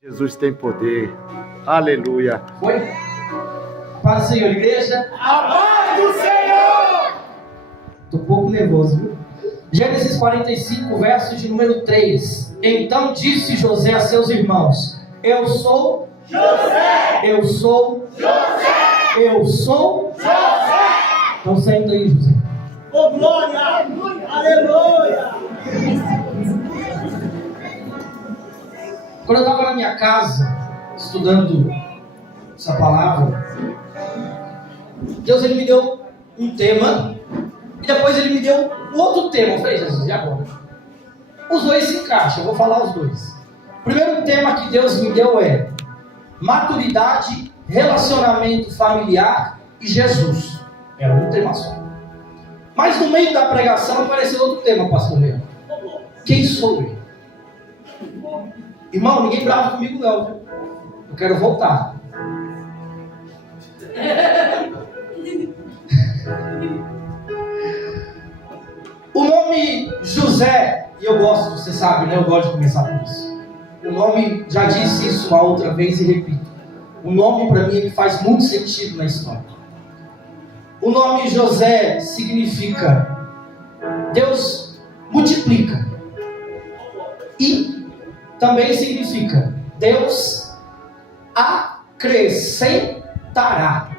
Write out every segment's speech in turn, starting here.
Jesus tem poder. Aleluia. Foi? Paz do Senhor, igreja. A paz do Senhor. Estou um pouco nervoso, viu? Gênesis 45, verso de número 3. Então disse José a seus irmãos: Eu sou José. Eu sou José. Eu sou José. Então senta aí, José. Oh, glória. Aleluia. Quando eu estava na minha casa, estudando essa palavra, Deus ele me deu um tema, e depois ele me deu um outro tema. Eu falei: Jesus, e agora? Os dois se encaixam, eu vou falar os dois. O primeiro tema que Deus me deu é maturidade, relacionamento familiar e Jesus. Era um tema só. Mas no meio da pregação apareceu outro tema, pastor Leandro. Quem sou eu? Irmão, ninguém brava comigo não, viu? Eu quero voltar. O nome José, e eu gosto, você sabe, né? Eu gosto de começar por isso. O nome, já disse isso uma outra vez e repito. O nome para mim ele faz muito sentido na história. O nome José significa Deus multiplica. E também significa Deus acrescentará.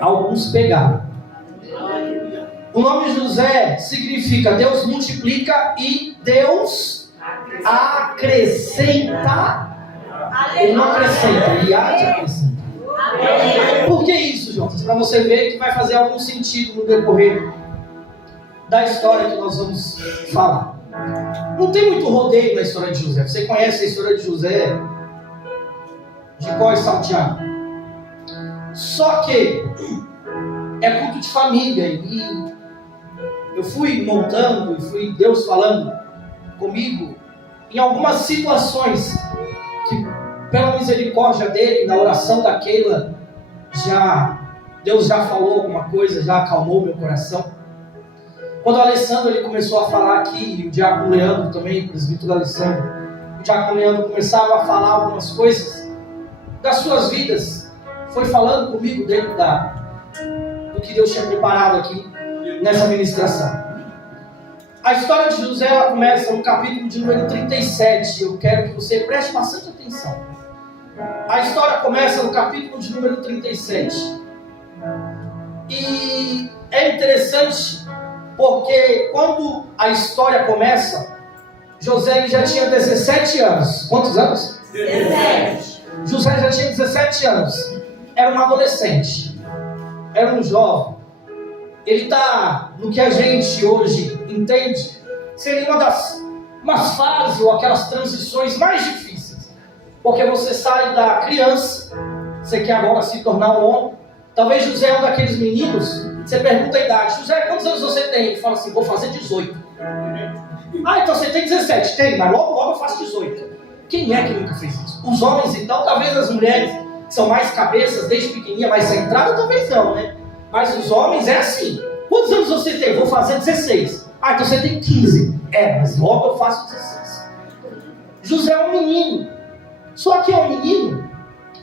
Alguns pegaram. O nome José significa Deus multiplica e Deus acrescenta. Ele não acrescenta, ele há de acrescentar. Por que isso, Jonas? Para você ver que vai fazer algum sentido no decorrer da história que nós vamos falar. Não tem muito rodeio na história de José. Você conhece a história de José, Jacó e salteado. Só que é culto de família. E eu fui montando, e fui Deus falando comigo em algumas situações que, pela misericórdia dele, na oração da Keila, Deus já falou alguma coisa, já acalmou meu coração. Quando o Alessandro ele começou a falar aqui, e o diácono Leandro também, o presbítero Alessandro, o diácono Leandro começava a falar algumas coisas das suas vidas, foi falando comigo dentro do que Deus tinha preparado aqui nessa ministração. A história de José ela começa no capítulo de número 37. Eu quero que você preste bastante atenção. A história começa no capítulo de número 37. E é interessante porque quando a história começa, José já tinha 17 anos. Quantos anos? 17. José já tinha 17 anos. Era um adolescente. Era um jovem. Ele está no que a gente hoje entende seria umas fases ou aquelas transições mais difíceis. Porque você sai da criança, você quer agora se tornar um homem. Talvez José é um daqueles meninos. Você pergunta a idade: José, quantos anos você tem? Ele fala assim: vou fazer 18. Ah, então você tem 17. Tem, mas logo eu faço 18. Quem é que nunca fez isso? Os homens então, talvez as mulheres que são mais cabeças, desde pequenininha, mais centrada, talvez não, né? Mas os homens é assim: quantos anos você tem? Vou fazer 16. Ah, então você tem 15. Mas logo eu faço 16. José é um menino. Só que é um menino,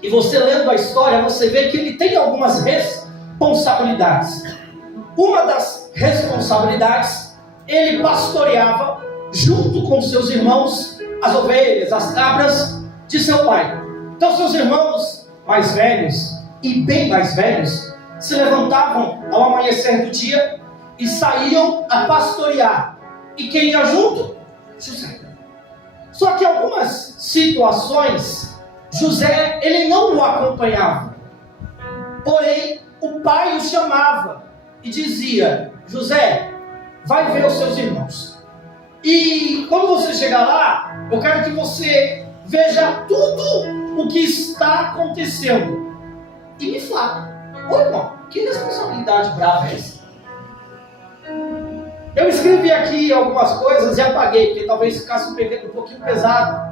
e você lendo a história, você vê que ele tem algumas responsabilidades. Uma das responsabilidades, ele pastoreava junto com seus irmãos as ovelhas, as cabras de seu pai. Então seus irmãos mais velhos e bem mais velhos se levantavam ao amanhecer do dia e saíam a pastorear. E quem ia junto? José. Só que em algumas situações José ele não o acompanhava. Porém o pai o chamava e dizia: José, vai ver os seus irmãos. E quando você chegar lá, eu quero que você veja tudo o que está acontecendo e me fala. Ô irmão, que responsabilidade brava é essa? Eu escrevi aqui algumas coisas e apaguei, porque talvez ficasse um pouquinho pesado.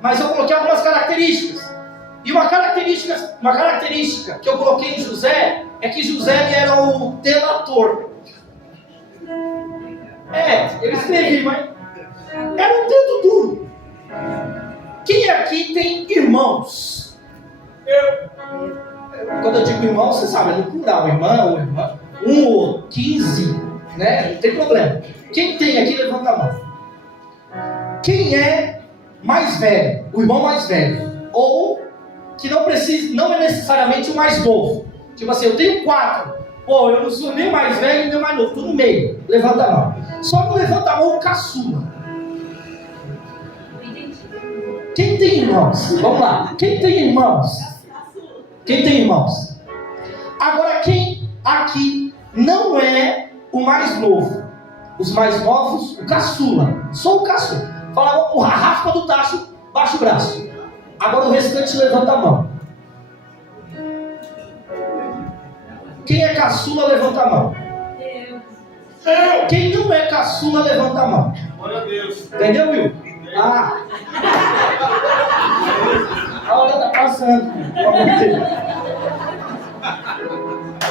Mas eu coloquei algumas características. E uma característica que eu coloquei em José é que José era o delator. Eu escrevi, mas era um dedo duro. Quem aqui tem irmãos? Quando eu digo irmão, você sabe, é no plural, irmã, 1 ou 15, né? Não tem problema. Quem tem aqui, levanta a mão. Quem é mais velho? O irmão mais velho. Ou que não é necessariamente o mais novo. Tipo assim, eu tenho 4. Pô, eu não sou nem o mais velho nem o mais novo, tô no meio. Levanta a mão. Só não levanta a mão o caçula. Quem tem irmãos? Vamos lá. Quem tem irmãos? Quem tem irmãos? Agora, quem aqui não é o mais novo? Os mais novos, o caçula. Só o caçula. Falava o raspa do tacho, baixa o braço. Agora o restante levanta a mão. Quem é caçula, levanta a mão. Quem não é caçula, levanta a mão. Glória a Deus. Entendeu, Will? A hora tá passando. Pelo amor de Deus.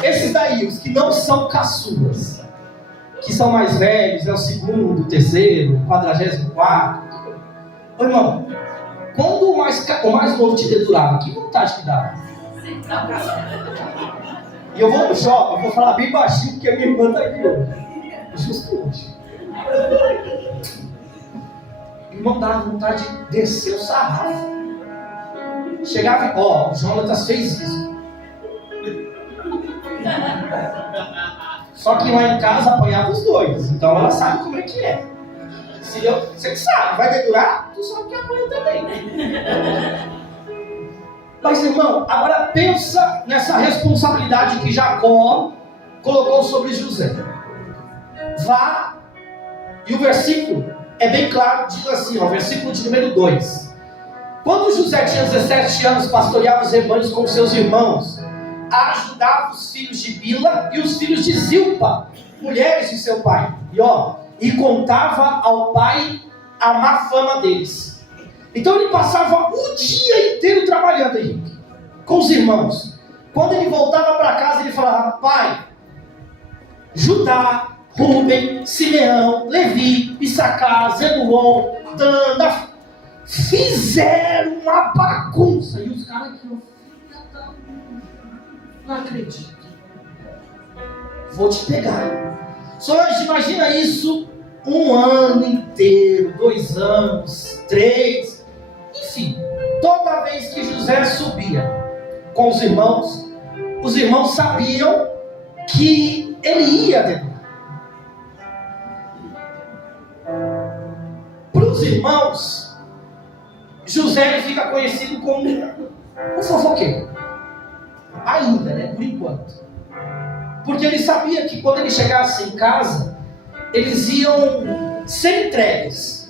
Esses daí, os que não são caçulas, que são mais velhos, é o 2º, o 3º, o 44º. Ô irmão, quando o mais novo te dedurava, que vontade que dava? E eu vou no shopping, eu vou falar bem baixinho, porque a minha irmã está aqui hoje. Justo hoje. Irmão, dava vontade de descer o sarrafo. Chegava, o Jonatas fez isso. Só que lá em casa apanhava os dois, então ela sabe como é que é. Você que sabe, vai dedurar? Tu sabe que apanha também. Mas, irmão, agora pensa nessa responsabilidade que Jacó colocou sobre José. Vá, e o versículo é bem claro, diz assim, o versículo de número 2. Quando José tinha 17 anos, pastoreava os rebanhos com seus irmãos, ajudava os filhos de Bila e os filhos de Zilpa, mulheres de seu pai, e contava ao pai a má fama deles. Então ele passava o dia inteiro trabalhando, Henrique, com os irmãos. Quando ele voltava para casa, ele falava: pai, Judá, Rúben, Simeão, Levi, Issacar, Zebulon, Dan, fizeram uma bagunça. E os caras aqui, não acredito. Vou te pegar. Só imagina isso 1 ano inteiro, 2 anos, 3. Enfim, toda vez que José subia com os irmãos sabiam que ele ia dedurar. Para os irmãos, José ele fica conhecido como um fofoqueiro. Ainda, né? Por enquanto. Porque ele sabia que quando ele chegasse em casa, eles iam ser entregues.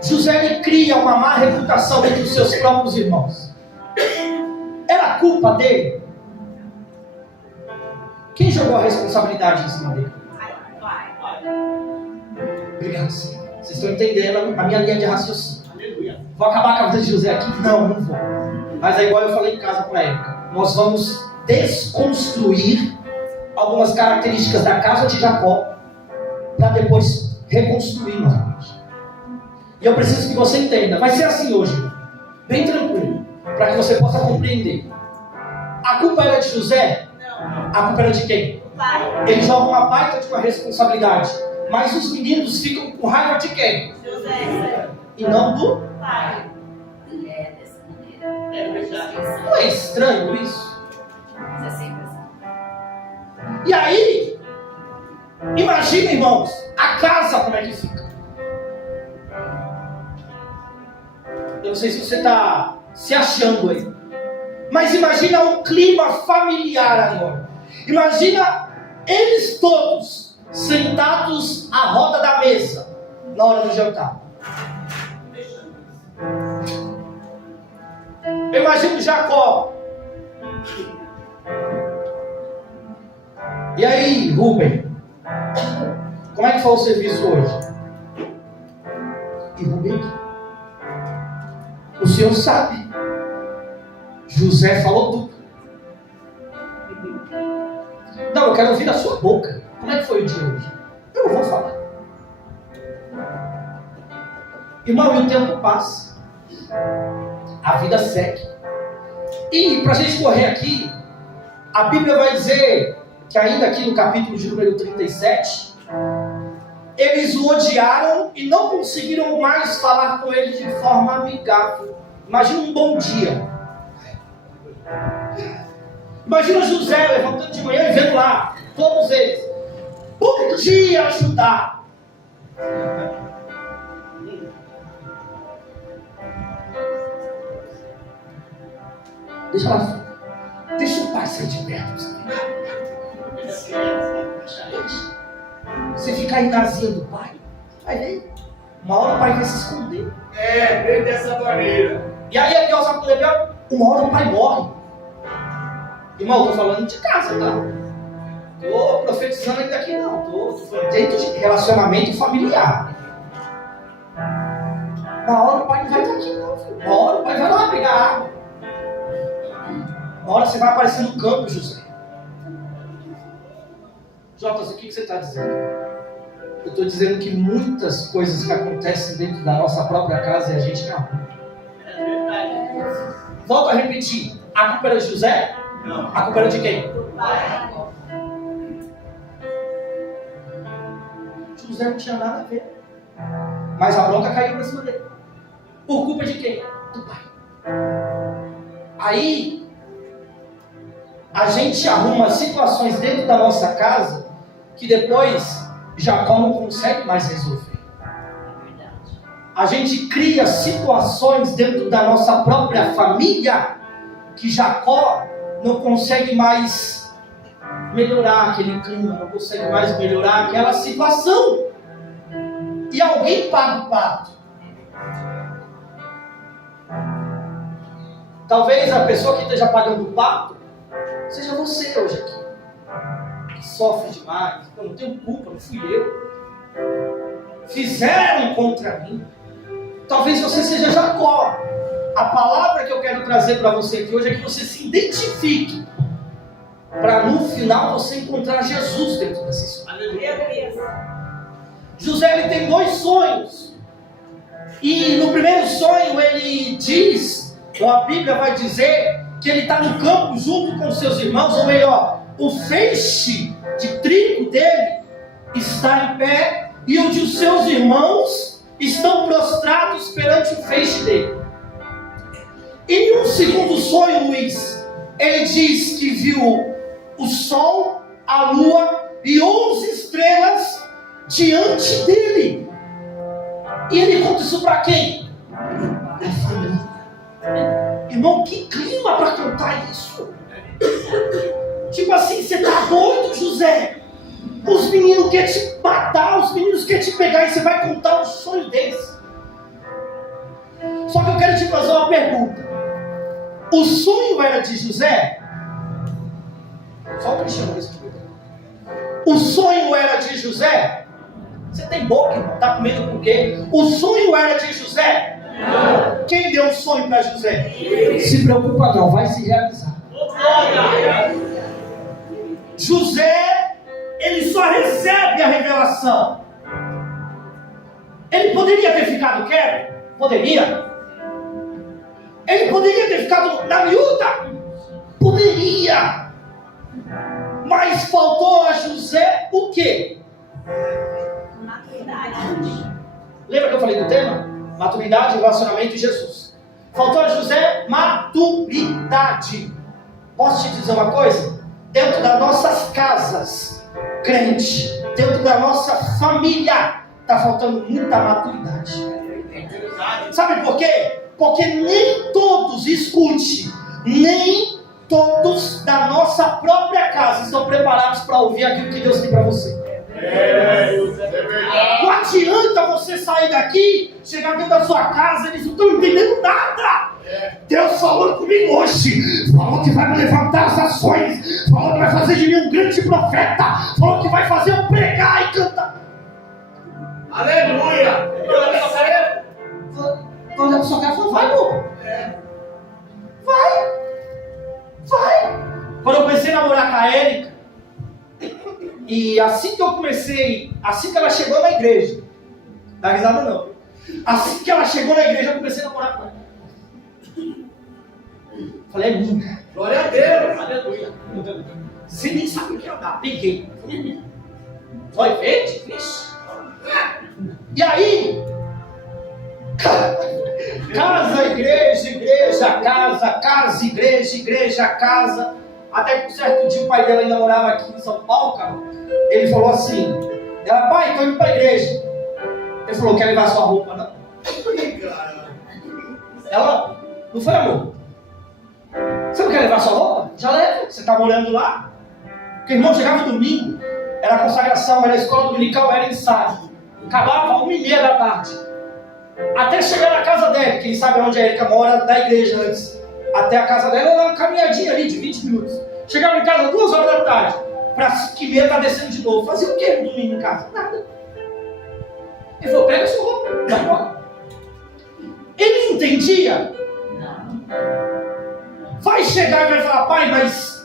José ele cria uma má reputação entre os seus próprios irmãos. Era culpa dele? Quem jogou a responsabilidade em cima dele? Obrigado, Senhor. Vocês estão entendendo a minha linha de raciocínio. Aleluia. Vou acabar com a vida de José aqui? Não vou. Mas é igual eu falei em casa para ela. Nós vamos desconstruir algumas características da casa de Jacó para depois reconstruir novamente. E eu preciso que você entenda. Vai ser assim hoje, bem tranquilo, para que você possa compreender. A culpa era de José? Não. A culpa era de quem? Pai. Ele joga uma baita de uma responsabilidade, mas os meninos ficam com raiva de quem? José. E não do pai. É dessa maneira. É verdade. Não é estranho isso? Mas é sempre assim. E aí, imagina, irmãos, a casa como é que fica. Eu não sei se você está se achando aí, mas imagina um clima familiar agora. Imagina eles todos sentados à roda da mesa na hora do jantar. Eu imagino Jacó. E aí, Rúben? Como é que foi o serviço hoje? E Rúben? O senhor sabe. José falou tudo. Não, eu quero ouvir da sua boca. Como é que foi o dia hoje? Eu não vou falar. Irmão, e o tempo passa. A vida segue. E para a gente correr aqui, a Bíblia vai dizer que ainda aqui no capítulo de número 37, eles o odiaram e não conseguiram mais falar com ele de forma amigável. Imagina um bom dia. Imagina José levantando de manhã e vendo lá, todos eles. Bom dia, Judá. Deixa lá. Deixa o pai sair de perto. Você ficar aí nazinha do pai, vai ver. Uma hora o pai vai se esconder. Vem dessa maneira. E aí, aqui, ó, sabe o que é legal? Uma hora o pai morre. Irmão, eu tô falando de casa, tá? Tô profetizando ainda aqui, não. Tô dentro de relacionamento familiar. Uma hora o pai não vai estar aqui, não, filho. Uma hora o pai vai lá pegar água. Uma hora você vai aparecer no campo, José. Jotas, o que você está dizendo? Eu estou dizendo que muitas coisas que acontecem dentro da nossa própria casa e a gente não. Volto a repetir. A culpa era de José? Não. A culpa era de quem? José não tinha nada a ver. Mas a bronca caiu para cima dele. Por culpa de quem? Do pai. Aí, a gente arruma situações dentro da nossa casa que depois Jacó não consegue mais resolver. A gente cria situações dentro da nossa própria família que Jacó não consegue mais melhorar aquele clima, não consegue mais melhorar aquela situação. E alguém paga o pato. Talvez a pessoa que esteja pagando o pato seja você hoje aqui, que sofre demais. Eu não tenho culpa, não fui eu. Fizeram contra mim. Talvez você seja Jacó. A palavra que eu quero trazer para você aqui hoje é que você se identifique, para no final você encontrar Jesus dentro dessa história. José, ele tem 2 sonhos. E no primeiro sonho ele diz, ou a Bíblia vai dizer, que ele está no campo junto com seus irmãos, ou melhor, o feixe de trigo dele está em pé e o de seus irmãos estão prostrados perante o feixe dele. Em um segundo sonho, Luiz, ele diz que viu o sol, a lua e 11 estrelas diante dele. E ele conta isso para quem? Para a família. Irmão, que clima para contar isso. Tipo assim, você tá doido, José? Os meninos querem te matar, os meninos querem te pegar e você vai contar um sonho desse. Só que eu quero te fazer uma pergunta. O sonho era de José? Só o Cristiano respondeu. O sonho era de José? Você tem boca, irmão? Tá com medo por quê? O sonho era de José? Não. Quem deu o sonho para José? Se preocupa não, vai se realizar. José, ele só recebe a revelação. Ele poderia ter ficado quieto? Poderia. Ele poderia ter ficado na miúda? Poderia. Mas faltou a José o quê? Maturidade. Lembra que eu falei do tema? Maturidade, relacionamento e Jesus. Faltou a José maturidade. Posso te dizer uma coisa? Dentro das nossas casas, crente, dentro da nossa família, está faltando muita maturidade. Sabe por quê? Porque nem todos, escute, nem todos da nossa própria casa estão preparados para ouvir aquilo que Deus tem para você. Não adianta você sair daqui, chegar dentro da sua casa, eles não estão entendendo nada. Deus falou comigo hoje, falou que vai me levantar as ações, falou que vai fazer de mim um grande profeta, falou que vai fazer eu pregar e cantar. Aleluia! Quando eu só quero falar, vai, pô. Vai. Quando eu comecei a namorar com a Érica, e assim que ela chegou na igreja, dá risada não, Assim que ela chegou na igreja, eu comecei a namorar com ela. Falei, é minha. Glória a Deus. Aleluia. Você nem sabe o que ela dá. Peguei. Foi verde? Vixe. E aí, casa, igreja, casa, igreja, casa. Até que um certo dia o pai dela ainda morava aqui em São Paulo, cara. Ele falou assim, ela, pai, tô indo pra igreja. Ele falou, quer levar sua roupa, não? Ela, não foi, amor? Você não quer levar sua roupa? Já leva, você tá morando lá. Porque irmão, chegava domingo, era consagração, era escola dominical, era ensaio. Acabava 1h30 da tarde. Até chegar na casa dela, quem sabe onde a Erika mora, da igreja antes. Até a casa dela era uma caminhadinha ali de 20 minutos. Chegava em casa 2 horas da tarde. Para 5h30 tá descendo de novo. Fazia o que no domingo em casa? Nada. Ele falou, pega a sua roupa, vai embora. Ele entendia? Vai chegar e vai falar, pai, mas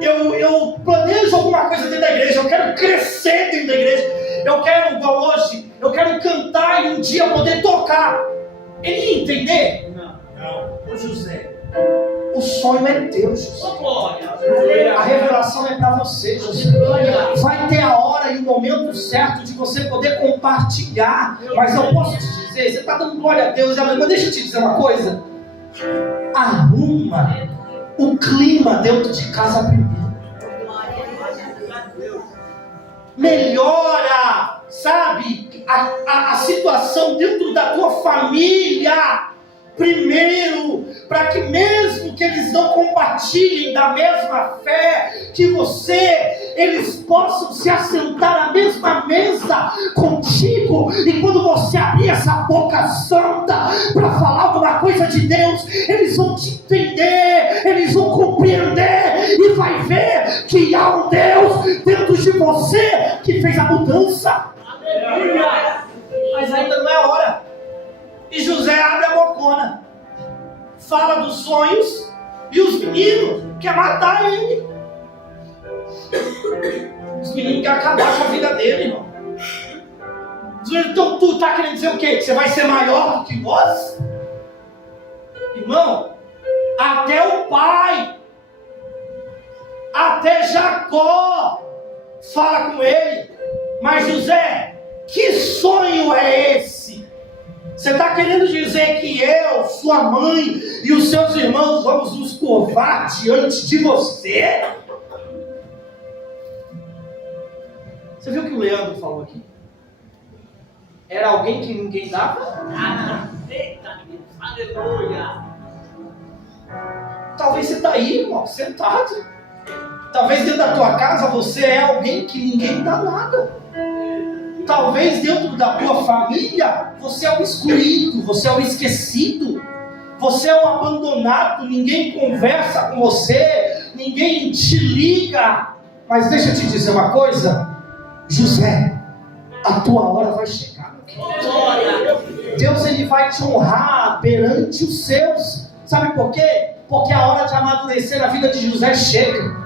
eu planejo alguma coisa dentro da igreja, eu quero crescer dentro da igreja, eu quero, igual hoje, eu quero cantar e um dia poder tocar. Ele ia entender? Não. Ô José, o sonho é teu, José. A revelação é para você, José. Vai ter a hora e o momento certo de você poder compartilhar. Mas eu posso te dizer, você está dando glória a Deus, mas deixa eu te dizer uma coisa. Arruma o clima dentro de casa primeiro. Melhora, sabe, a situação dentro da tua família primeiro, para que mesmo que eles não compartilhem da mesma fé que você, eles possam se assentar à mesma mesa contigo, e quando você abrir essa boca santa para falar alguma coisa de Deus, eles vão te entender, eles vão compreender e vai ver que há um Deus dentro de você que fez a mudança. Aleluia! Mas ainda não é a hora. E José abre a bocona, fala dos sonhos, e os meninos querem matar ele. Os meninos querem acabar com a vida dele, irmão. Então tu está querendo dizer o quê? Que você vai ser maior do que nós? Irmão, até o pai, até Jacó fala com ele. Mas José, que sonho é esse? Você está querendo dizer que eu, sua mãe e os seus irmãos vamos nos curvar diante de você? Você viu o que o Leandro falou aqui? Era alguém que ninguém dava? Aleluia! Talvez você está aí, irmão, sentado. Talvez dentro da tua casa você é alguém que ninguém dá nada. Talvez dentro da tua família você é o excluído, você é o esquecido, você é o abandonado, ninguém conversa com você, ninguém te liga. Mas deixa eu te dizer uma coisa, José, a tua hora vai chegar. Deus, ele vai te honrar perante os seus. Sabe por quê? Porque a hora de amadurecer na vida de José chega.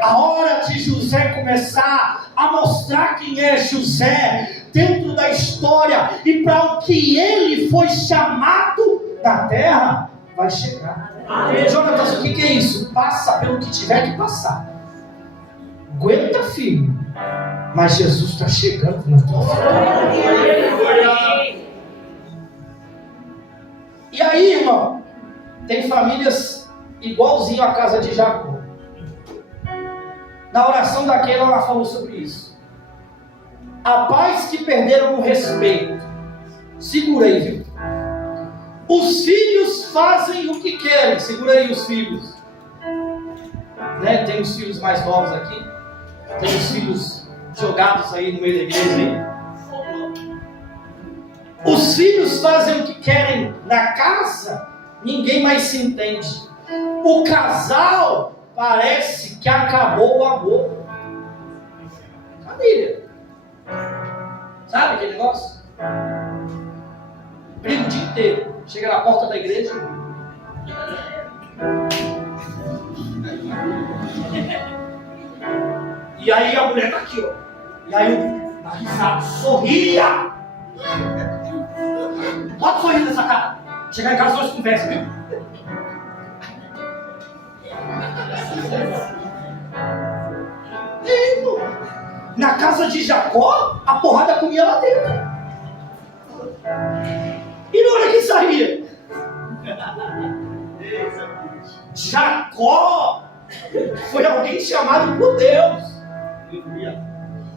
A hora de José começar a mostrar quem é José dentro da história e para o que ele foi chamado da terra, vai chegar. Jonatas, o que é isso? Passa pelo que tiver que passar. Aguenta, filho. Mas Jesus está chegando na tua vida. E aí, irmão, tem famílias igualzinho à casa de Jacó. Na oração daquela, ela falou sobre isso. Há pais que perderam o respeito. Segura aí, viu? Os filhos fazem o que querem. Segura aí os filhos. Né? Tem os filhos mais novos aqui. Tem os filhos jogados aí no meio da igreja. Aí. Os filhos fazem o que querem na casa. Ninguém mais se entende. O casal parece que acabou o amor. Família. Sabe aquele negócio? Briga o dia inteiro. Chega na porta da igreja. E aí a mulher tá aqui, ó. E aí o risado sorria. Bota o sorriso nessa cara. Chegar em casa nós conversa, viu? Na casa de Jacó, a porrada comia lá dentro. E na hora que saía, Jacó foi alguém chamado por Deus.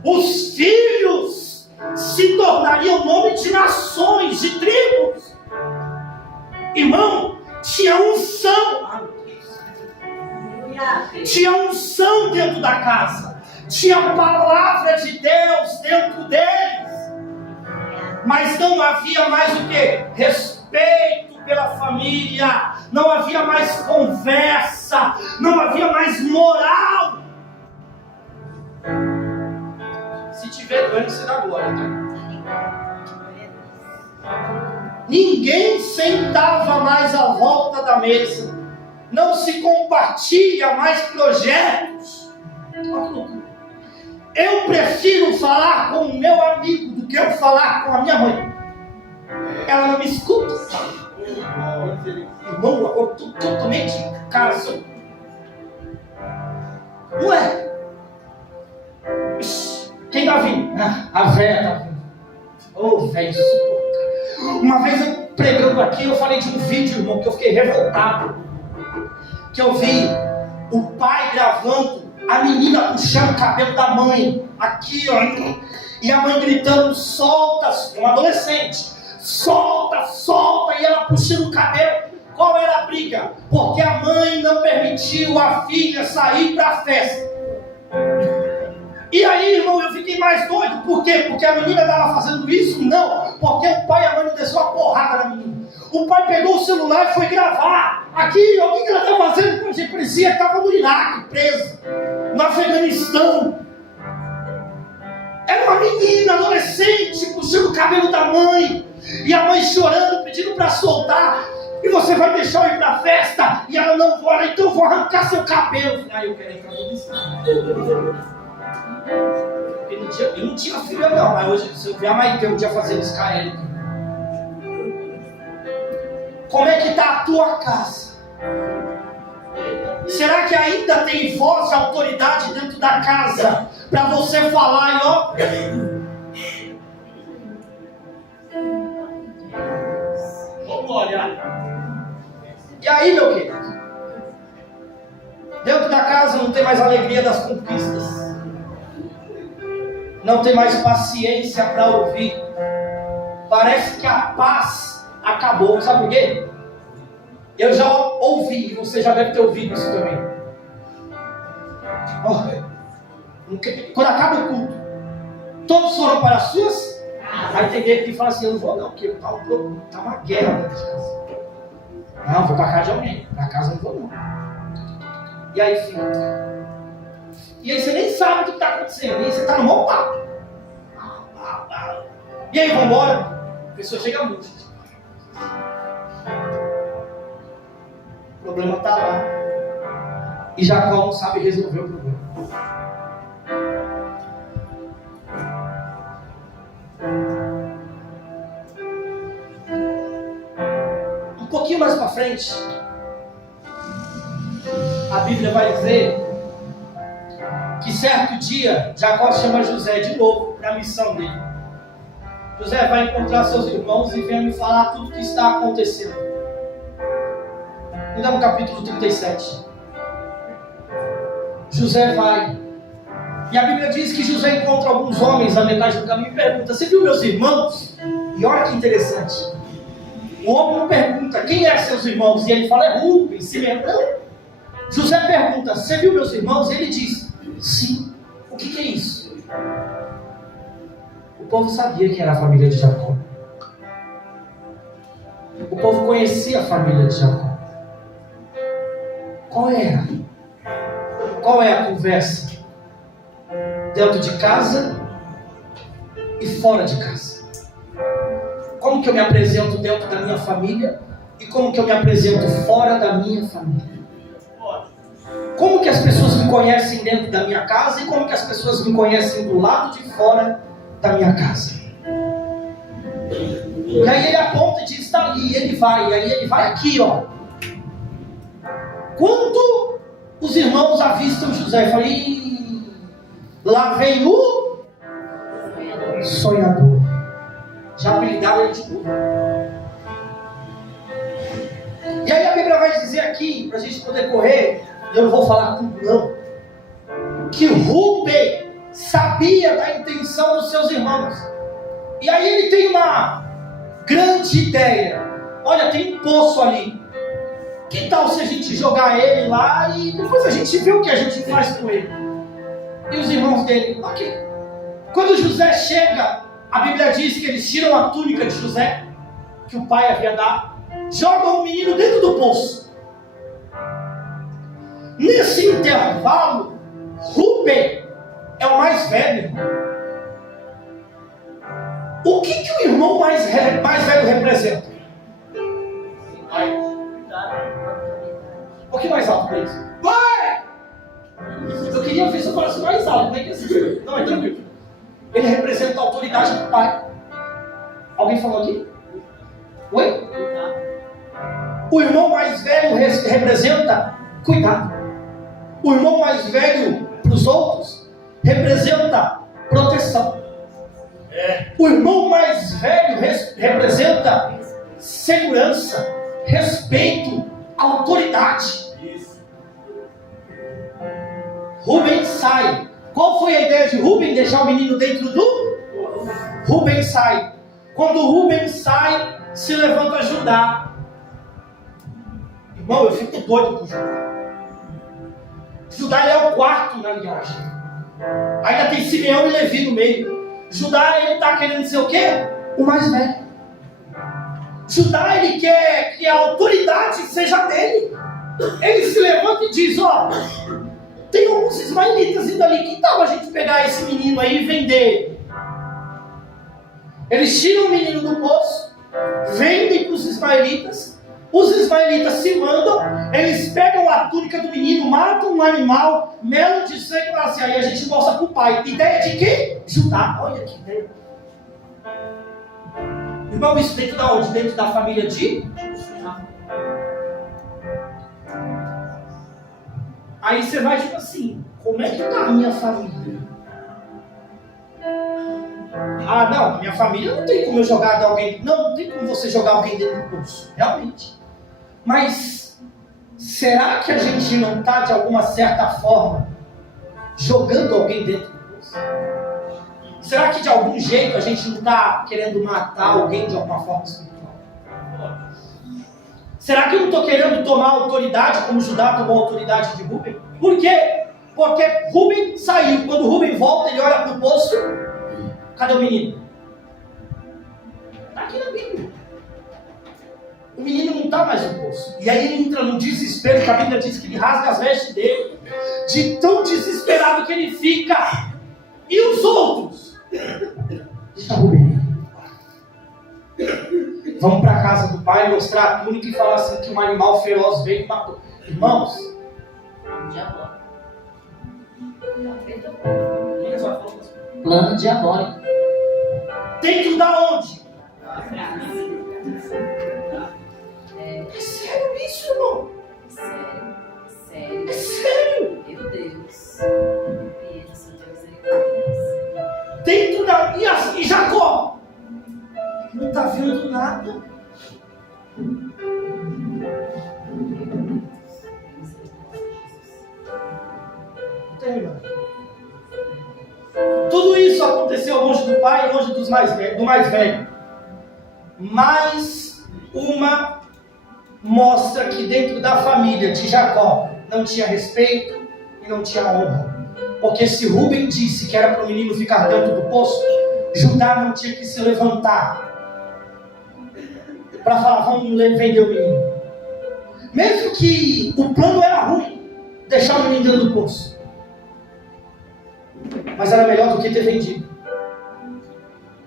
Os filhos se tornariam nome de nações, de tribos. Irmão, tinha unção. Tinha unção dentro da casa. Tinha a palavra de Deus dentro deles. Mas não havia mais o que? Respeito pela família. Não havia mais conversa. Não havia mais moral. Se tiver doendo, você dá glória, tá? Ninguém sentava mais à volta da mesa. Não se compartilha mais projetos. Olha que loucura. Eu prefiro falar com o meu amigo do que eu falar com a minha mãe. Ela não me escuta. Irmão, eu tô totalmente cara. Ué? Quem tá vindo? A véia tá vindo. Ô, velho, insuportável. Uma vez eu pregando aqui, eu falei de um vídeo, irmão, que eu fiquei revoltado. Que eu vi o pai gravando a menina puxando o cabelo da mãe, aqui ó, e a mãe gritando, solta, um adolescente, solta, solta, e ela puxando o cabelo. Qual era a briga? Porque a mãe não permitiu a filha sair para a festa. E aí, irmão, eu fiquei mais doido. Por quê? Porque a menina estava fazendo isso? Não, porque o pai e a mãe não desceu a porrada na menina. O pai pegou o celular e foi gravar. Aqui, ó, o que ela está fazendo? A gente parecia que estava no Iraque, presa, no Afeganistão. Era uma menina, adolescente, puxando o cabelo da mãe. E a mãe chorando, pedindo para soltar. E você vai deixar eu ir para a festa? E ela não vai, então eu vou arrancar seu cabelo. Aí eu quero entrar no ministério. Eu não tinha filho não, mas hoje, se eu ver a Maite um dia fazendo isso com ele. Como é que está a tua casa? Será que ainda tem voz e autoridade dentro da casa para você falar e ó? Vamos olhar. E aí, meu querido? Dentro da casa não tem mais alegria das conquistas. Não tem mais paciência para ouvir. Parece que a paz acabou. Sabe por quê? Eu já ouvi, você já deve ter ouvido isso também. Quando acaba o culto, todos foram para as suas. Aí tem gente que fala assim, eu não vou não, porque tá uma guerra dentro de casa. Não, vou para casa de alguém. Para casa eu não vou não. E aí fica. E aí você nem sabe o que está acontecendo. E aí você está no mau papo. E aí, vamos embora. A pessoa chega muito. O problema está lá. E Jacó não sabe resolver o problema. Um pouquinho mais para frente, a Bíblia vai dizer que certo dia Jacó chama José de novo para a missão dele. José vai encontrar seus irmãos e vem me falar tudo o que está acontecendo. Me dá no capítulo 37. José vai. E a Bíblia diz que José encontra alguns homens na metade do caminho e pergunta: você viu meus irmãos? E olha que interessante. O homem não pergunta quem é seus irmãos. E ele fala: é Rubem, Simeão. José pergunta: você viu meus irmãos? E ele diz: sim. O que é isso? O povo sabia que era a família de Jacó. O povo conhecia a família de Jacó. Qual era? Qual é a conversa? Dentro de casa e fora de casa. Como que eu me apresento dentro da minha família e como que eu me apresento fora da minha família? Como que as pessoas me conhecem dentro da minha casa e como que as pessoas me conhecem do lado de fora da minha casa? E aí ele aponta e diz, está ali, ele vai. E aí ele vai aqui, ó. Quando os irmãos avistam José, eu falei, lá vem o sonhador. Já apelidaram ele de burro. E aí a Bíblia vai dizer aqui, para a gente poder correr, e eu não vou falar tudo não, que Rúben sabia da intenção dos seus irmãos. E aí ele tem uma grande ideia. Olha, tem um poço ali. Que tal se a gente jogar ele lá e depois a gente vê o que a gente faz com ele? E os irmãos dele, ok. Quando José chega, a Bíblia diz que eles tiram a túnica de José, que o pai havia dado, jogam o menino dentro do poço. Nesse intervalo, Rúben é o mais velho. O que o irmão mais velho representa? Um pouquinho mais alto para isso. Vai! Eu queria ver se eu falasse mais alto. Como é que é isso? Não, é tranquilo. Ele representa a autoridade do pai. Alguém falou aqui? Oi? O irmão mais velho representa cuidado. O irmão mais velho para os outros representa proteção. O irmão mais velho representa segurança, respeito, autoridade. Rúben sai. Qual foi a ideia de Rúben? Deixar o menino dentro do? Rúben sai. Quando Rúben sai, se levanta Judá. Irmão, eu fico doido com Judá. Judá é o quarto na linhagem. Ainda tem Simeão e Levi no meio. Judá, ele está querendo ser o quê? O mais velho. Judá, ele quer que a autoridade seja dele. Ele se levanta e diz, ó, tem alguns ismaelitas indo ali, que tal a gente pegar esse menino aí e vender? Eles tiram o menino do poço, vendem para os ismaelitas se mandam, eles pegam a túnica do menino, matam um animal, melam de sangue e falam assim, aí a gente mostra para o pai. Ideia de quê? Judá. Olha que ideia. Irmão, isso dentro da onde? Dentro da família de Judá. Aí você vai tipo assim, como é que está a minha família? Ah, não, minha família não tem como eu jogar alguém. Não tem como você jogar alguém dentro do poço, realmente. Mas será que a gente não está de alguma certa forma jogando alguém dentro do poço? Será que de algum jeito a gente não está querendo matar alguém de alguma forma espiritual? Será que eu não estou querendo tomar autoridade como Judá tomou a autoridade de Rúben? Por quê? Porque Rúben saiu. Quando Rúben volta, ele olha para o poço. Cadê o menino? Está aqui na Bíblia. O menino não está mais no poço. E aí ele entra num desespero, que a Bíblia diz que ele rasga as vestes dele. De tão desesperado que ele fica. E os outros? Deixa Rúben. Vamos para a casa do pai, mostrar a túnica e falar assim que um animal feroz veio e matou. Irmãos, plano diabólico. Dentro da onde? É sério isso, irmão? Sério. É sério? Meu Deus. Dentro da... E Jacó? Não está vendo nada. Tudo isso aconteceu longe do pai, longe do mais velho. Mais uma mostra que dentro da família de Jacó não tinha respeito e não tinha honra. Porque se Rúben disse que era para o menino ficar dentro do poço, Judá não tinha que se levantar para falar, vamos vender o menino. Mesmo que o plano era ruim, deixar o menino dentro do poço. Mas era melhor do que ter vendido.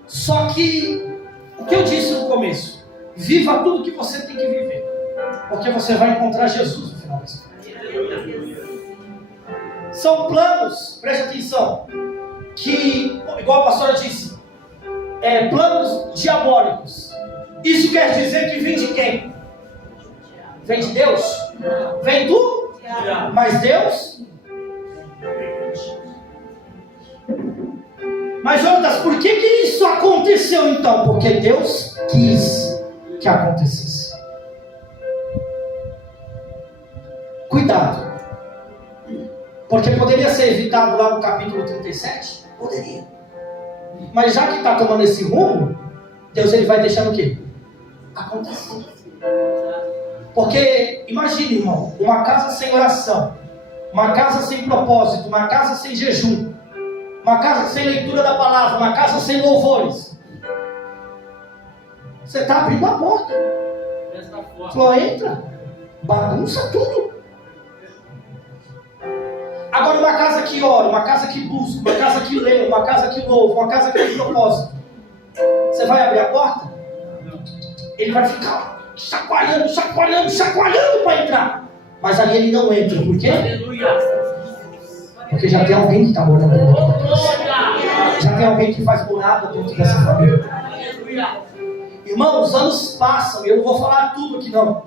Só que, o que eu disse no começo, viva tudo que você tem que viver. Porque você vai encontrar Jesus no final da história. São planos, preste atenção, que, igual a pastora disse, planos diabólicos, Isso quer dizer que vem de quem? Vem de Deus? Vem do? Mas Deus? Mas Jonas, por que isso aconteceu então? Porque Deus quis que acontecesse. Cuidado. Porque poderia ser evitado lá no capítulo 37? Poderia. Mas já que está tomando esse rumo, Deus ele vai deixando o quê? Acontecer. Porque, imagine, irmão, uma casa sem oração, uma casa sem propósito, uma casa sem jejum, uma casa sem leitura da palavra, uma casa sem louvores. Você está abrindo a porta. Falou, entra, bagunça tudo. Agora uma casa que ora, uma casa que busca, uma casa que lê, uma casa que louva, uma casa que tem propósito. Você vai abrir a porta? Ele vai ficar chacoalhando para entrar. Mas ali ele não entra. Por quê? Porque já tem alguém que está morando dentro. Já tem alguém que faz morada dentro dessa família. Irmão, os anos passam. Eu não vou falar tudo aqui não.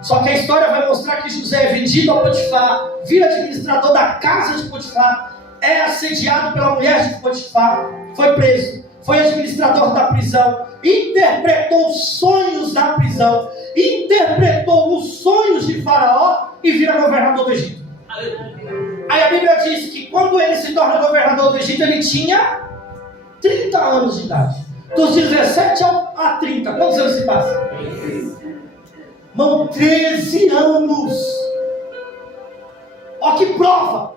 Só que a história vai mostrar que José é vendido a Potifar, vira administrador da casa de Potifar, é assediado pela mulher de Potifar, foi preso, foi administrador da prisão, interpretou os sonhos da prisão, interpretou os sonhos de Faraó e vira governador do Egito. Aí a Bíblia diz que quando ele se torna governador do Egito, ele tinha 30 anos de idade. Dos 17 a 30, quantos anos se passa? Irmão, 13 anos. Ó que prova.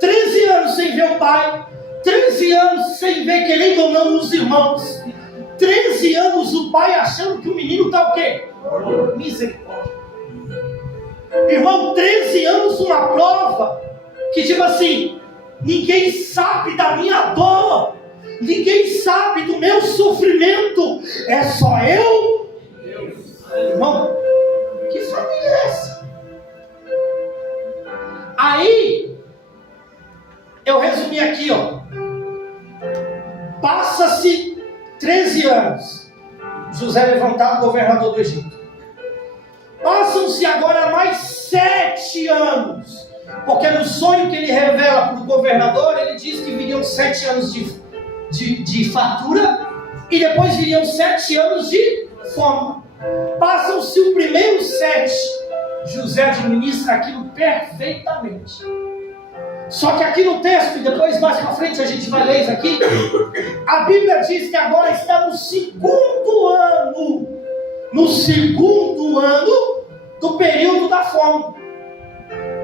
13 anos sem ver o pai. 13 anos sem ver, querendo ou não, os irmãos. 13 anos o pai achando que o menino está o quê? Misericórdia. Irmão, 13 anos uma prova. Que tipo assim, ninguém sabe da minha dor. Ninguém sabe do meu sofrimento. É só eu. Irmão, que família é essa? Aí, eu resumi aqui, ó. Passa-se 13 anos. José levantado, governador do Egito. Passam-se agora mais 7 anos. Porque no sonho que ele revela para o governador, ele diz que viriam 7 anos de fartura e depois viriam 7 anos de fome. Passam-se o primeiro 7. José administra aquilo perfeitamente. Só que aqui no texto, e depois mais para frente a gente vai ler isso aqui, a Bíblia diz que agora está no segundo ano. No segundo ano do período da fome.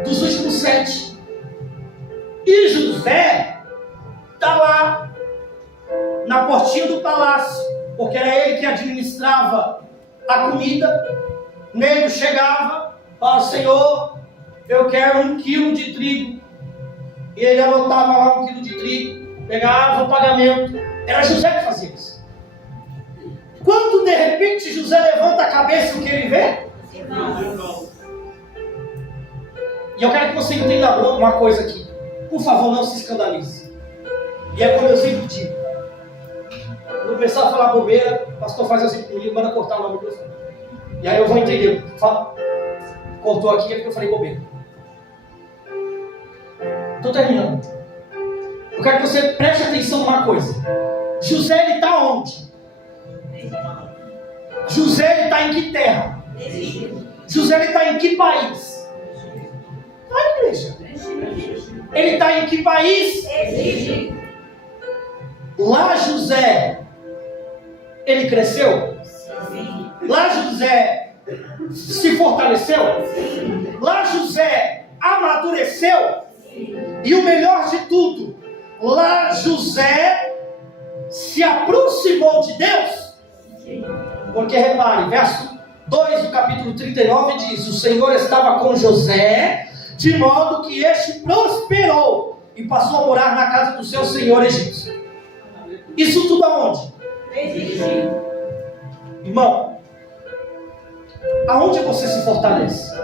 Dos últimos 7. E José está lá, na portinha do palácio, porque era ele que administrava a comida. Nego chegava, falava: Senhor, eu quero 1 quilo de trigo. E ele anotava lá 1 quilo de trigo, pegava o pagamento. Era José que fazia isso. Quando de repente José levanta a cabeça, o que ele vê? E eu quero que você entenda uma coisa aqui. Por favor, não se escandalize. E é como eu sempre digo. Quando eu começar a falar bobeira, o pastor faz assim comigo, manda cortar o nome do Deus. E aí eu vou entender. Fala. Cortou aqui é porque eu falei bobeira. Estou terminando. Eu quero que você preste atenção numa coisa. José, ele está onde? José, ele está em que terra? José, ele está em que país? Na igreja. Ele está em que país? Lá José, ele cresceu? Lá José se fortaleceu? Lá José amadureceu? E o melhor de tudo, lá José se aproximou de Deus? Porque repare, verso 2 do capítulo 39 diz: o Senhor estava com José, de modo que este prosperou e passou a morar na casa do seu senhor egípcio. Isso tudo aonde? Irmão, aonde você se fortalece?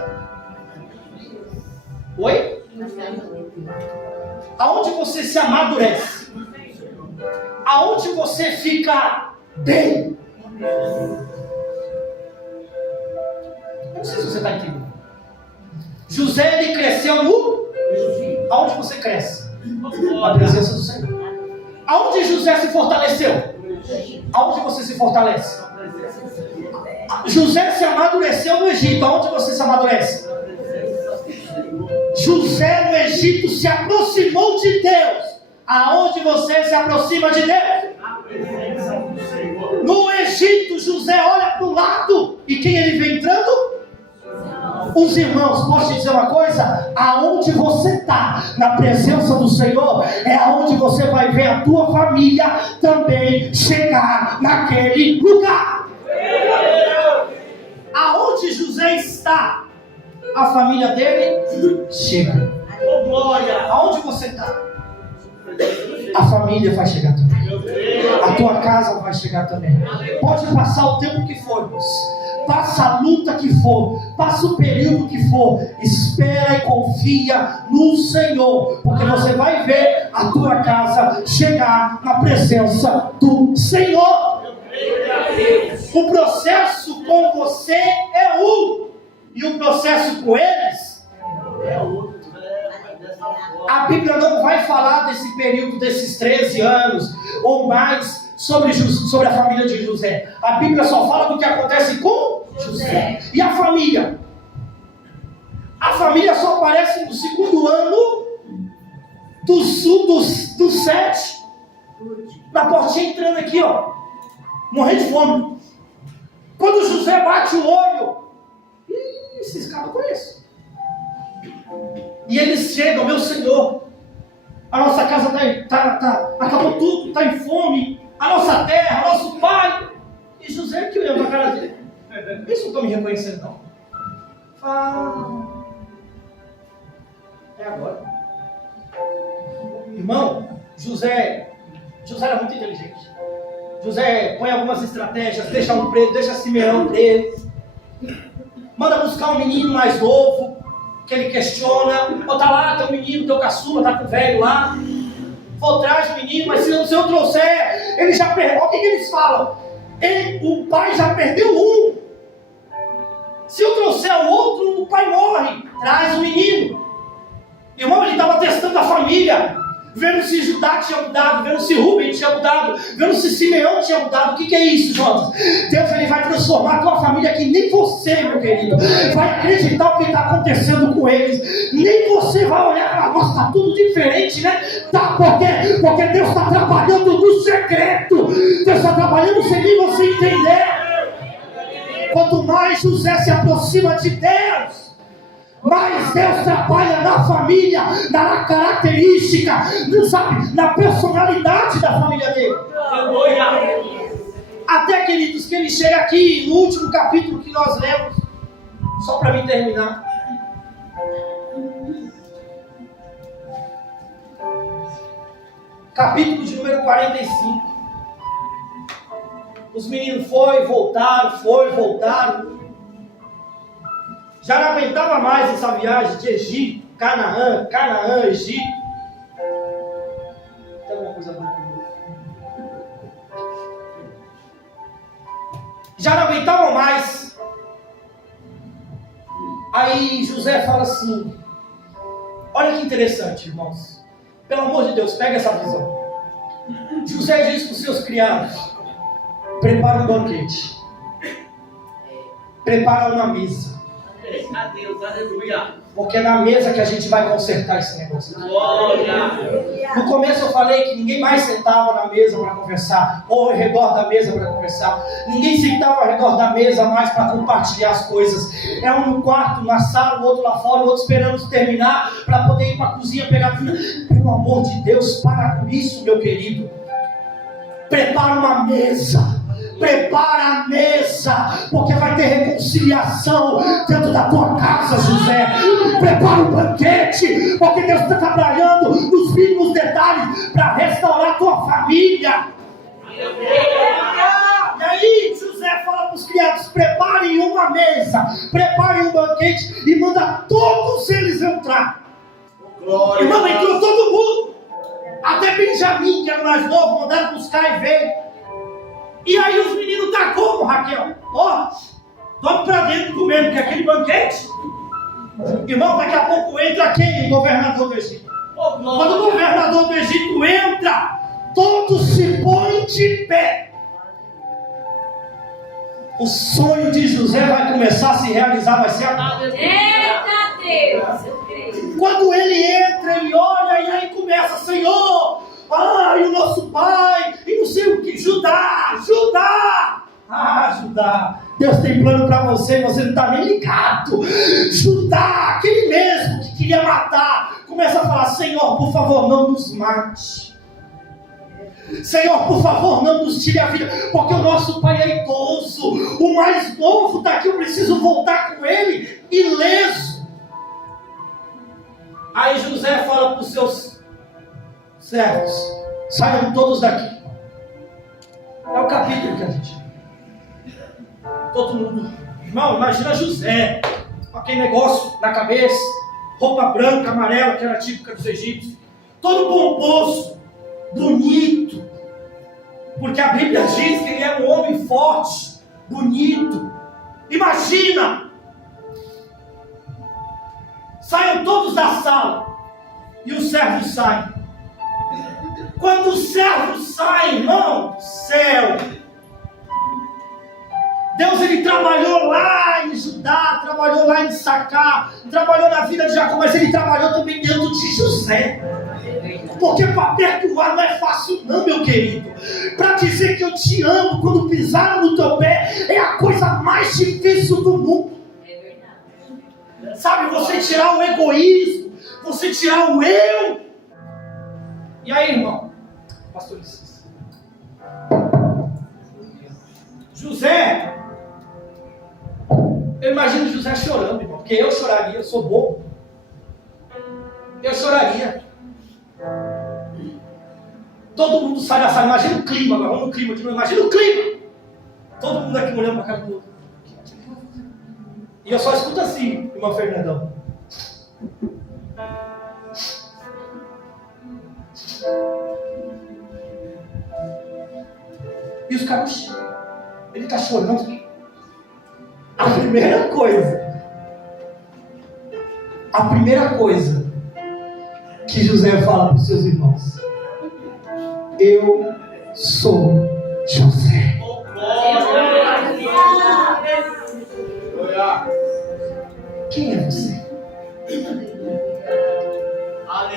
Oi? Aonde você se amadurece? Aonde você fica bem? Eu não sei se você está entendendo. José, ele cresceu no... Aonde você cresce? Na presença do Senhor. Aonde José se fortaleceu? Aonde você se fortalece? José se amadureceu no Egito. Aonde você se amadurece? José no Egito se aproximou de Deus. Aonde você se aproxima de Deus? No Egito, José olha para o lado. E quem ele vê entrando? Os irmãos. Posso te dizer uma coisa? Aonde você está na presença do Senhor é aonde você vai ver a tua família também chegar naquele lugar. Aonde José está, a família dele chega. Aonde você está, a família vai chegar também. A tua casa vai chegar também. Pode passar o tempo que for, passa a luta que for, passa o período que for, espera e confia no Senhor, porque você vai ver a tua casa chegar na presença do Senhor. O processo com você é um, e o processo com eles é outro. A Bíblia não vai falar desse período, desses 13 anos ou mais, sobre a família de José. A Bíblia só fala do que acontece com José. E a família? A família só aparece no segundo ano dos 7. Na portinha entrando aqui, ó, morrendo de fome. Quando José bate o olho, esses caras eu conheço. E eles chegam, meu Senhor, a nossa casa acabou tudo, está em fome, a nossa terra, nosso pai. E José que olhou na cara dele, eles não estão me reconhecendo não. É agora. Irmão, José era muito inteligente. José põe algumas estratégias, deixa um preso, deixa Simeão preso, manda buscar um menino mais novo, que ele questiona, tá lá, tem um menino, teu caçula, tá com o velho lá, vou atrás do menino, mas se eu trouxer, ele já perdeu. O que eles falam? O pai já perdeu um, se eu trouxer o outro, o pai morre, traz o menino. Irmão, ele estava testando a família, vendo se Judá tinha mudado, vendo se Rubem tinha mudado, vendo se Simeão tinha mudado. O que é isso, Jonas? Deus, ele vai transformar a tua família que nem você, meu querido, vai acreditar o que está acontecendo com eles. Nem você vai olhar e falar, nossa, está tudo diferente, né? Tá, porque Deus está trabalhando no secreto. Deus está trabalhando sem nem você entender. Quanto mais José se aproxima de Deus, mas Deus trabalha na família, na característica, sabe, na personalidade da família dele. Até, queridos, que ele chega aqui no último capítulo que nós lemos, só para mim terminar. Capítulo de número 45. Os meninos voltaram. Já não aguentava mais essa viagem de Egito, Canaã, Egito. Tem alguma coisa boa comigo? Já não aguentavam mais. Aí José fala assim, olha que interessante, irmãos. Pelo amor de Deus, pega essa visão. José diz para os seus criados, prepara um banquete. Prepara uma mesa. Porque é na mesa que a gente vai consertar esse negócio. No começo eu falei que ninguém mais sentava na mesa para conversar, ou ao redor da mesa para conversar. Ninguém sentava ao redor da mesa mais para compartilhar as coisas. É um no quarto, na sala, o outro lá fora, o outro esperando terminar para poder ir para a cozinha pegar comida. Pelo amor de Deus, para com isso, meu querido. Prepara uma mesa. Prepara a mesa, porque vai ter reconciliação dentro da tua casa, José. Prepara um banquete, porque Deus está trabalhando nos mínimos detalhes para restaurar a tua família. E aí José fala para os criados, preparem uma mesa, preparem um banquete e manda todos eles entrar. E manda, entrou todo mundo, até Benjamim, que era mais novo, mandaram buscar e veio. E aí os meninos tá como, Raquel? Ó, vamos pra dentro comendo, que é aquele banquete. Irmão, daqui a pouco entra quem? O governador do Egito. Quando o governador do Egito entra, todos se põem de pé. O sonho de José vai começar a se realizar, vai ser a... Eita Deus, eu creio. Quando ele entra, ele olha e aí começa, Senhor, ai, o nosso pai, e não sei o que, Judá, Judá, Deus tem plano para você, você não está nem ligado. Judá, aquele mesmo que queria matar, começa a falar, Senhor, por favor, não nos mate. Senhor, por favor, não nos tire a vida, porque o nosso pai é idoso, o mais novo está aqui, eu preciso voltar com ele ileso. Aí José fala para os seus servos, saiam todos daqui. É o capítulo que a gente lê. Todo mundo, irmão, imagina José, com aquele negócio na cabeça, roupa branca, amarela, que era típica dos egípcios, todo pomposo, bonito, porque a Bíblia diz que ele era um homem forte, bonito. Imagina! Saiam todos da sala e os servos saem. Quando os servos saem, irmão, céu! Deus, ele trabalhou lá em Judá, trabalhou lá em Sacar, trabalhou na vida de Jacó, mas ele trabalhou também dentro de José. Porque para perdoar não é fácil não, meu querido. Para dizer que eu te amo quando pisaram no teu pé é a coisa mais difícil do mundo. É verdade. Sabe, você tirar o egoísmo, você tirar o eu. E aí, irmão, pastor Luciano, José, eu imagino José chorando, irmão, porque eu choraria, eu sou bobo. Eu choraria. Todo mundo sai da sala, imagina o clima agora, vamos no clima de novo, imagina o clima. Todo mundo aqui olhando para a cara do outro. E eu só escuto assim, irmão Fernandão. E os caras, ele está chorando. A primeira coisa que José fala para os seus irmãos: eu sou José. Quem é você?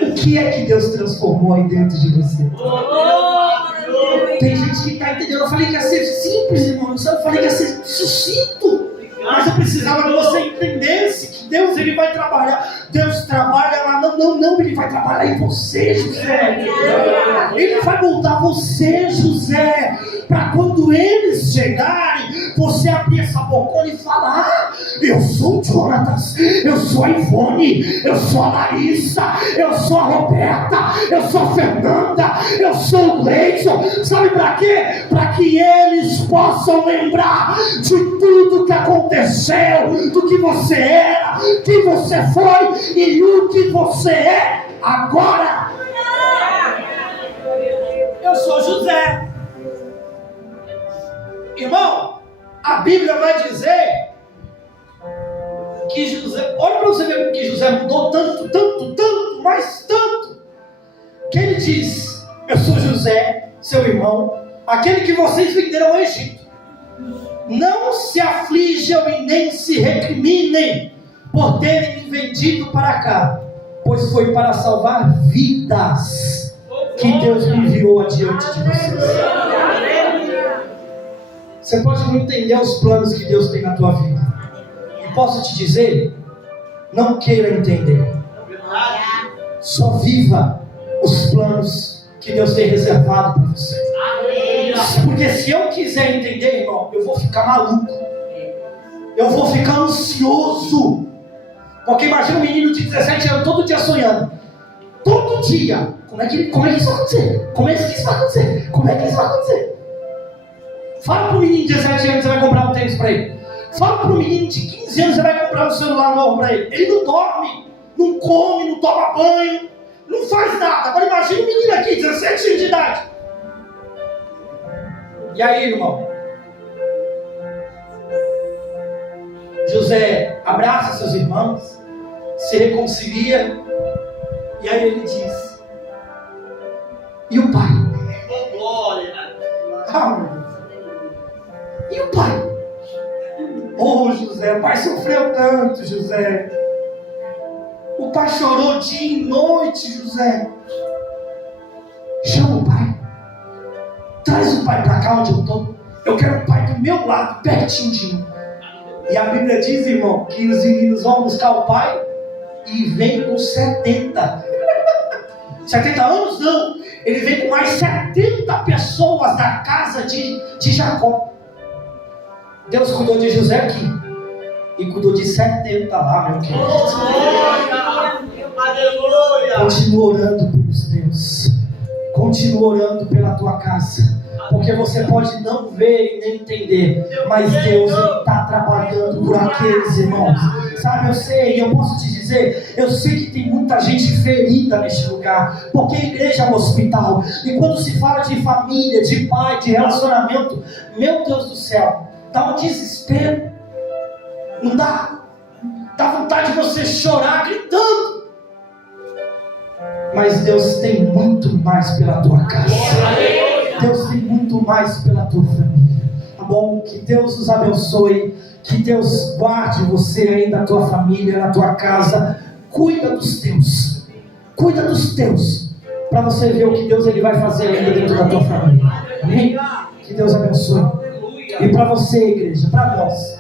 O que é que Deus transformou aí dentro de você? Tem gente que está entendendo. Eu falei que ia ser simples, irmão. Eu falei que ia ser sucinto. Mas eu precisava que você entendesse que Deus, ele vai trabalhar. Deus trabalha lá. Não, ele vai trabalhar em você, José. Ele vai moldar você, José, para quando eles chegarem, você abrir essa bocona e falar: eu sou o Jonatas, eu sou a Ivone, eu sou a Larissa, eu sou a Roberta, eu sou a Fernanda, eu sou o Leison. Sabe para quê? Para que eles possam lembrar de tudo que aconteceu, do que você era, que você foi e o que você é agora. Eu sou José. Irmão, a Bíblia vai dizer que José, olha para você ver que José mudou tanto, mas tanto, que ele diz: eu sou José, seu irmão, aquele que vocês venderam ao Egito. Não se aflijam e nem se recriminem por terem me vendido para cá, pois foi para salvar vidas que Deus me enviou adiante de vocês. Você pode não entender os planos que Deus tem na tua vida. E posso te dizer, não queira entender. Só viva os planos que Deus tem reservado para você. Porque se eu quiser entender, irmão, eu vou ficar maluco. Eu vou ficar ansioso. Porque imagina um menino de 17 anos todo dia sonhando. Todo dia. Como é que isso vai acontecer? Como é que isso vai acontecer? Como é que isso vai acontecer? Fala para o menino de 17 anos que você vai comprar um tênis para ele. Fala para o menino de 15 anos que você vai comprar um celular novo para ele. Ele não dorme, não come, não toma banho, não faz nada. Agora imagina um menino aqui, 17 anos de idade. E aí, irmão? José abraça seus irmãos, se reconcilia, e aí ele diz: e o pai? Ah, meu Deus. E o pai? Oh, José, o pai sofreu tanto, José. O pai chorou dia e noite, José. Chama o pai. Traz o pai para cá onde eu estou. Eu quero o pai do meu lado, pertinho de mim. E a Bíblia diz, irmão, que os meninos vão buscar o pai e vem com 70. 70 anos não. Ele vem com mais 70 pessoas da casa de Jacó. Deus cuidou de José aqui e cuidou de 70 lá, meu querido. Aleluia! Continua orando pelos teus. Continua orando pela tua casa. Porque você pode não ver e nem entender, mas Deus está trabalhando por aqueles irmãos. Sabe, eu sei, eu posso te dizer, eu sei que tem muita gente ferida neste lugar, porque a igreja é um hospital. E quando se fala de família, de pai, de relacionamento, meu Deus do céu, dá um desespero. Não dá? Dá vontade de você chorar gritando. Mas Deus tem muito mais pela tua casa. Deus tem muito mais pela tua família. Tá bom? Que Deus nos abençoe. Que Deus guarde você aí na tua família, na tua casa. Cuida dos teus. Cuida dos teus. Para você ver o que Deus ele vai fazer ainda dentro da tua família. Amém? Que Deus abençoe. E para você, igreja, para nós.